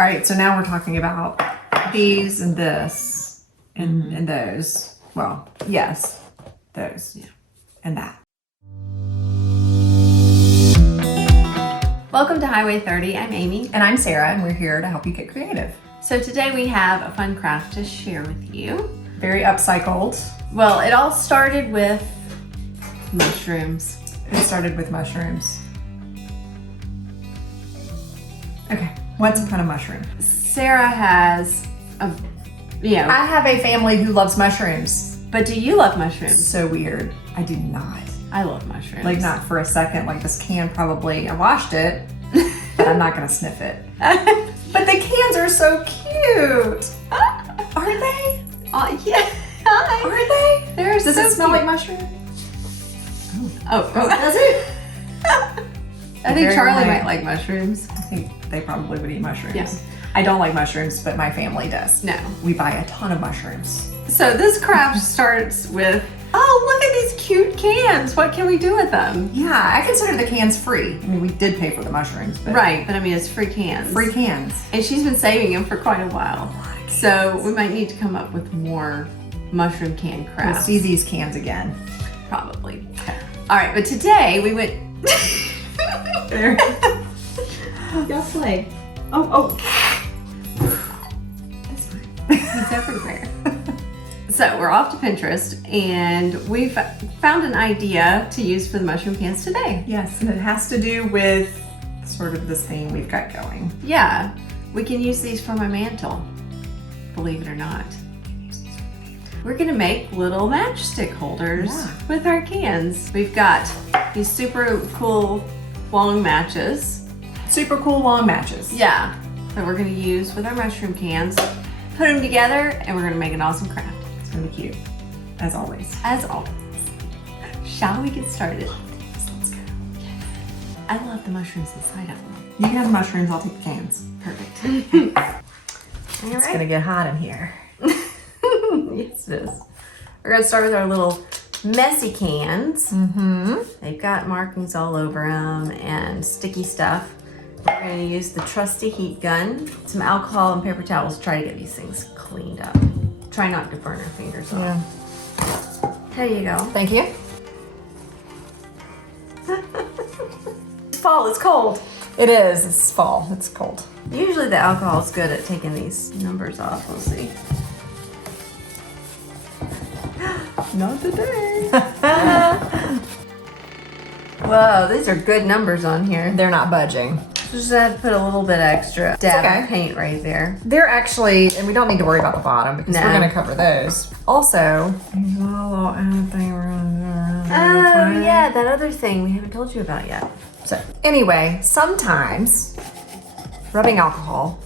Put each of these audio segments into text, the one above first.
All right, so now we're talking about these and this and those. Well, yes, those and that. Welcome to Highway 30. I'm Amy. And I'm Sarah, and we're here to help you get creative. So today we have a fun craft to share with you. Very upcycled. Well, it all started with mushrooms. It started with mushrooms. Okay, what's a kind of mushroom? Sarah has I have a family who loves mushrooms. but do you love mushrooms? So weird. I do not. I love mushrooms. Like, not for a second. Like, this can probably, I washed it, but I'm not gonna sniff it. But the cans are so cute. Are they? Yeah. Are they? They're Does so it smell cute. like mushroom? Oh, Does it? I think Very Charlie light. might like mushrooms. I think they probably would eat mushrooms. Yeah. I don't like mushrooms, but my family does. No. We buy a ton of mushrooms. So this craft starts with, oh, look at these cute cans. What can we do with them? Yeah, I consider the cans free. I mean, we did pay for the mushrooms, but Right, but I mean, it's free cans. free cans. And she's been saving them for quite a while. So we might need to come up with more mushroom can We'll crafts. see these cans again. Probably. All right, but today we went. There. Y'all play. Oh. That's fine. It's everywhere. So we're off to Pinterest and we've found an idea to use for the mushroom cans today. Yes, and it has to do with sort of this thing we've got going. Yeah, we can use these for my mantle, believe it or not. We're gonna make little matchstick holders with our cans. We've got these super cool long matches. Super cool long matches. Yeah, that we're gonna use with our mushroom cans. Put them together and we're gonna make an awesome craft. It's gonna be cute, as always. As always. Shall we get started? Let's go. I love the mushrooms inside of them. You can have the mushrooms, I'll take the cans. Perfect. It's gonna get hot in here. Yes, it is. We're gonna start with our little messy cans. They've got markings all over them and sticky stuff. We're gonna use the trusty heat gun, some alcohol and paper towels to try to get these things cleaned up. Try not to burn our fingers off. There you go. Thank you. It's fall, it's cold. It is, it's fall, it's cold. Usually the alcohol is good at taking these numbers off. We'll see. Not today. Whoa, these are good numbers on here. They're not budging. Just had to put a little bit extra dab okay. of paint right there. They're actually, and we don't need to worry about the bottom because No. we're gonna cover those. Also, there's a little ad thing Oh yeah, that other thing we haven't told you about yet. So anyway, sometimes rubbing alcohol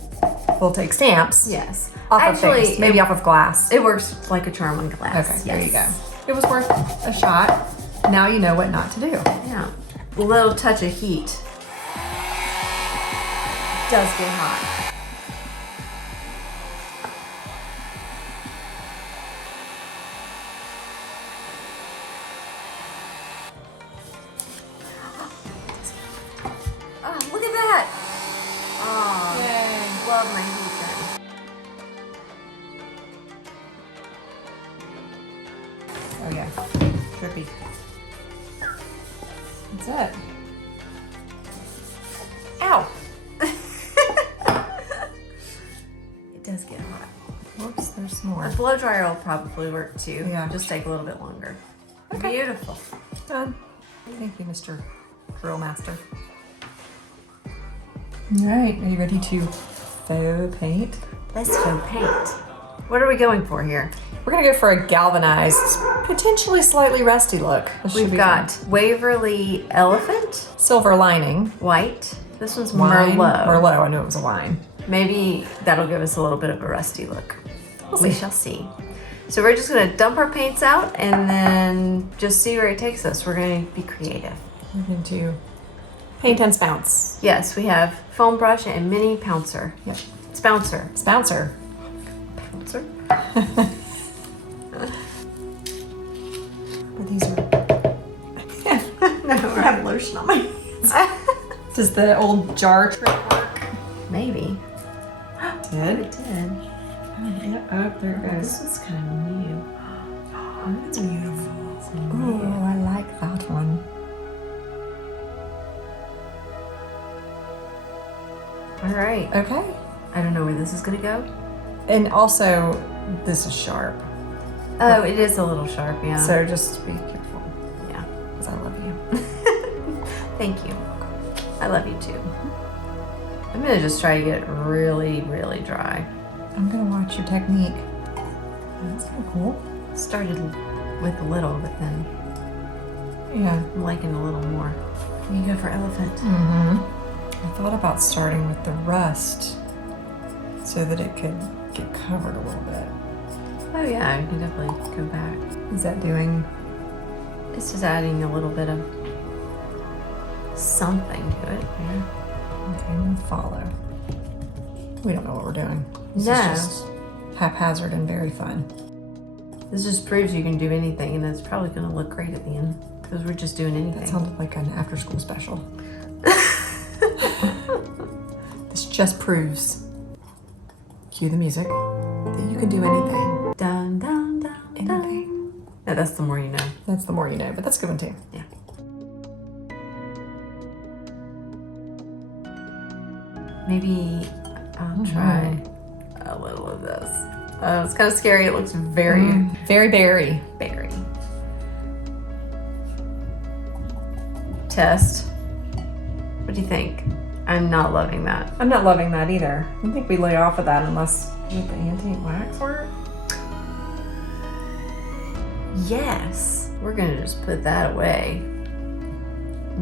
will take stamps Yes. off of Actually, things, maybe off of glass. it works like a charm on glass. Okay, Yes. there you go. It was worth a shot. Now you know what not to do. Yeah. A little touch of heat does get hot. Oh, look at that! Oh, Yay. love my heat gun. Oh yeah, drippy. That's it. Ow! It does get hot. Whoops, there's more. A blow dryer will probably work too. Yeah. Just take a little bit longer. Okay. Beautiful. Done. Thank you, Mr. Drill Master. All right, are you ready to faux paint? Let's go paint. What are we going for here? We're gonna go for a galvanized, potentially slightly rusty look. This should We've be got fun. Waverly Elephant, Silver lining. white. This one's Wine. Merlot. Merlot, I knew it was a wine. Maybe that'll give us a little bit of a rusty look. We'll We see. shall see. So we're just gonna dump our paints out and then just see where it takes us. We're gonna be creative. We're going to paint and spounce. Yes, we have foam brush and mini pouncer. Yep. Spouncer. Spouncer. Pouncer? But these are. No, I have lotion on my hands. Does the old jar trick work? Maybe. did? It did. Oh, there it goes. This is kind of new. Oh, that's beautiful. It's Ooh, new. I like that one. All right. Okay. I don't know where this is gonna go. And also, this is sharp. Oh, it is a little sharp, yeah. So just be careful, yeah. because I love you. Thank you. I love you too. I'm gonna just try to get it really, really dry. I'm gonna watch your technique. That's kind of cool. Started with a little, but then Yeah. I'm liking a little more. You go for elephant. Mm-hmm. I thought about starting with the rust so that it could get covered a little bit. Oh yeah, you can definitely go back. Is that doing? It's just adding a little bit of something to it. Yeah. Okay, I'm gonna follow. We don't know what we're doing. This No. is just haphazard and very fun. This just proves you can do anything, and it's probably going to look great at the end because we're just doing anything. That sounded like an after-school special. This just proves, cue the music, that you can do anything. Dun, dun, dun, Anything. dun. No, that's the more you know. That's the more you know, but that's a good one too. Yeah. Maybe I'll try a little of this. It's kind of scary. It looks very, Very berry. berry. Test. What do you think? I'm not loving that. I'm not loving that either. I think we lay off of that unless with the antique wax work. Yes. We're gonna just put that away.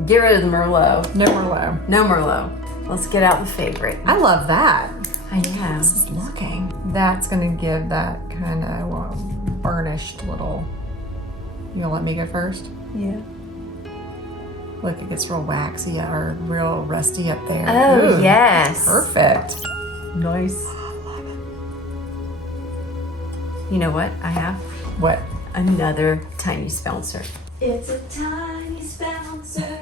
Get rid of the Merlot. No Merlot. No Merlot. Let's get out the favorite. I love that. I know. This is looking. That's gonna give that kind of burnished little. You gonna let me go first? Yeah. Look, it gets real waxy or real rusty up there. Oh, Ooh, yes. perfect. Nice. You know what I have? What? Another tiny spouncer. It's a tiny spouncer.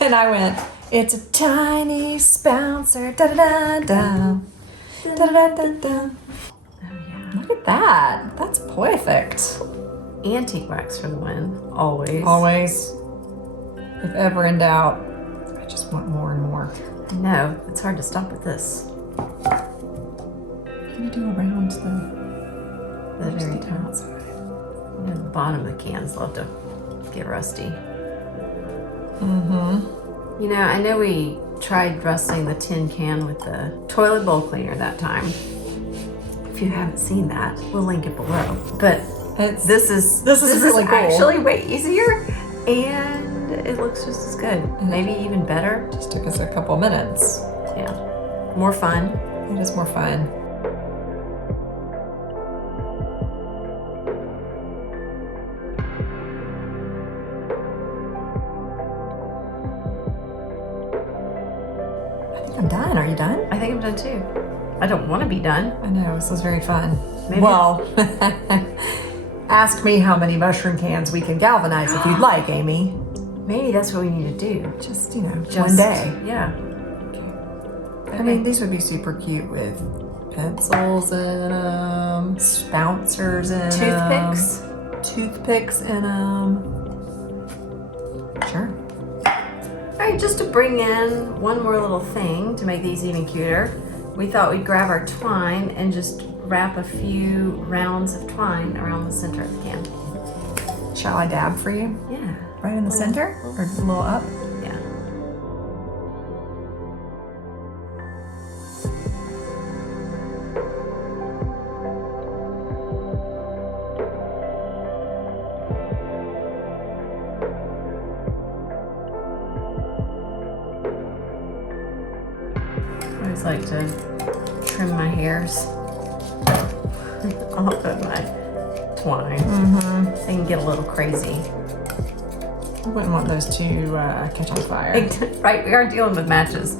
And I went, it's a tiny spouncer. Da da da da. Da da da da da. Oh yeah. Look at that. That's perfect. Antique wax for the win. Always. Always. If ever in doubt, I just want more and more. I know. It's hard to stop with this. What do you do around The very the top. outside? You know, the bottom of the cans love to get rusty. Mm-hmm. You know, I know we tried rusting the tin can with the toilet bowl cleaner that time. If you haven't seen that, we'll link it below. But this is really cool. actually way easier, and it looks just as good. Maybe even better. Just took us a couple minutes. Yeah, more fun. It is more fun. I think I'm done. Are you done? I think I'm done too. I don't want to be done. I know, this was very fun. Maybe. Well, ask me how many mushroom cans we can galvanize if you'd like, Amy. Maybe that's what we need to do. Just, you know, one Just- day. Yeah. I mean, these would be super cute with pencils in them, spouncers in them. Toothpicks in them. Sure. All right, just to bring in one more little thing to make these even cuter, we thought we'd grab our twine and just wrap a few rounds of twine around the center of the can. Shall I dab for you? Yeah. Right in the center? Or a little up? Yeah. I always like to trim my hairs off of my twine. Mm-hmm. They can get a little crazy. I wouldn't want those to catch on fire. Right, we are dealing with matches.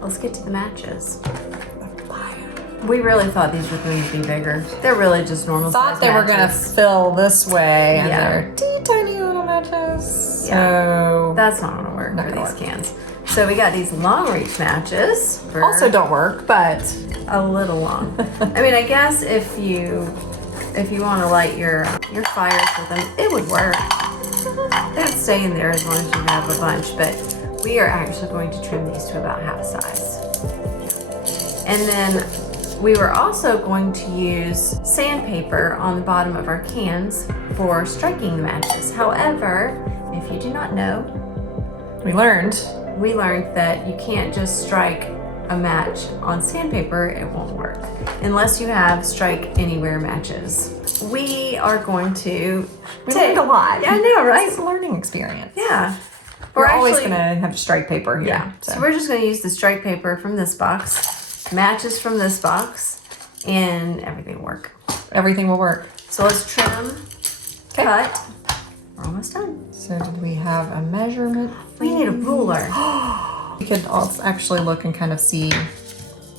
Let's get to the matches. The fire. We really thought these were going to be bigger. They're really just normal Thought size they were gonna matches. fill this way, and Yeah. they're teeny tiny little matches. Yeah. So That's not going to work Not for gonna these work. cans. So we got these long reach matches. For also don't work, but a little long. I mean, I guess if you want to light your fires with them, it would work. They would stay in there as long as you have a bunch, but we are actually going to trim these to about half size. And then we were also going to use sandpaper on the bottom of our cans for striking the matches. However, if you do not know, we learned that you can't just strike a match on sandpaper, it won't work. Unless you have strike anywhere matches. We are going to learned a lot. Yeah, I know, right? It's a learning experience. Yeah. We're always gonna have strike paper here. Yeah. So we're just gonna use the strike paper from this box, matches from this box, and everything will work. Everything will work. So let's trim, cut. We're almost done. So did we have a measurement? We need a ruler. We could also actually look and kind of see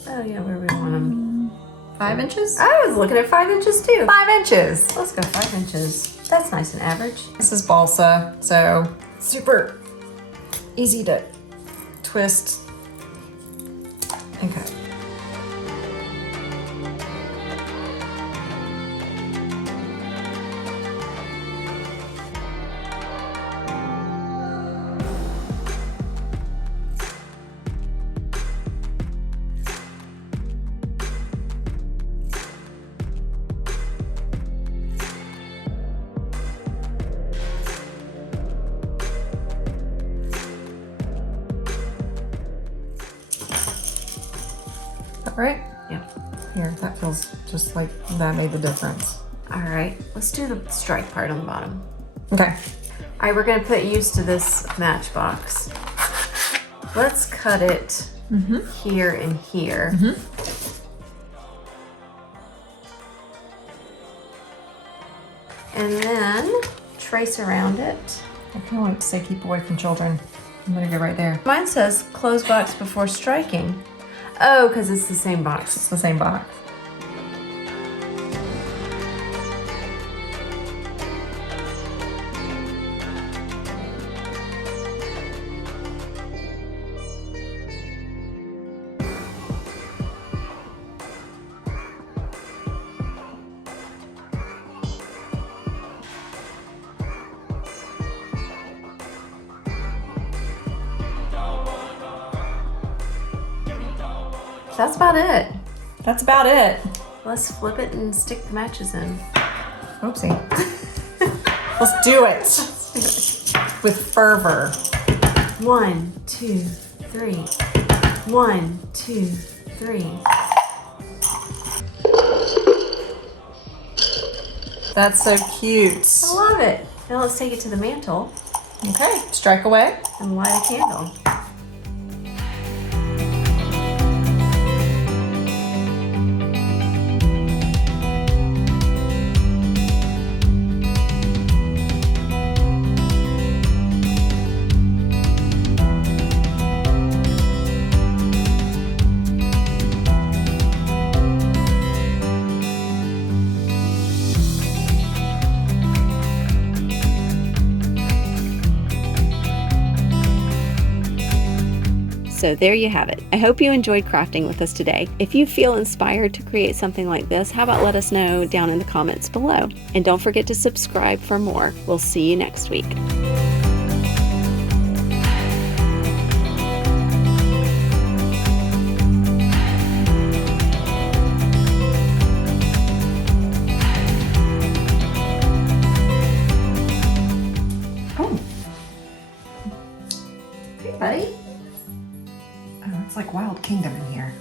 Oh yeah, where we want them. 5 inches? I was looking at 5 inches too. 5 inches. Let's go 5 inches. That's nice and average. This is balsa, so super easy to twist and cut. Right? Yeah. Here, that feels just like that made the difference. All right, let's do the strike part on the bottom. Okay. All right, we're gonna put used to this matchbox. Let's cut it here and here. And then trace around it. I kind of like to say keep away from children. I'm gonna go right there. Mine says close box before striking. Oh, because it's the same box. It's the same box. That's about it. That's about it. Let's flip it and stick the matches in. Oopsie. Let's do it with fervor. 1, 2, 3. 1, 2, 3. That's so cute. I love it. Now let's take it to the mantle Okay, strike away. and light a candle. So there you have it. I hope you enjoyed crafting with us today. If you feel inspired to create something like this, how about let us know down in the comments below. And don't forget to subscribe for more. We'll see you next week. Oh. Hey, buddy. Oh, it's like Wild Kingdom in here.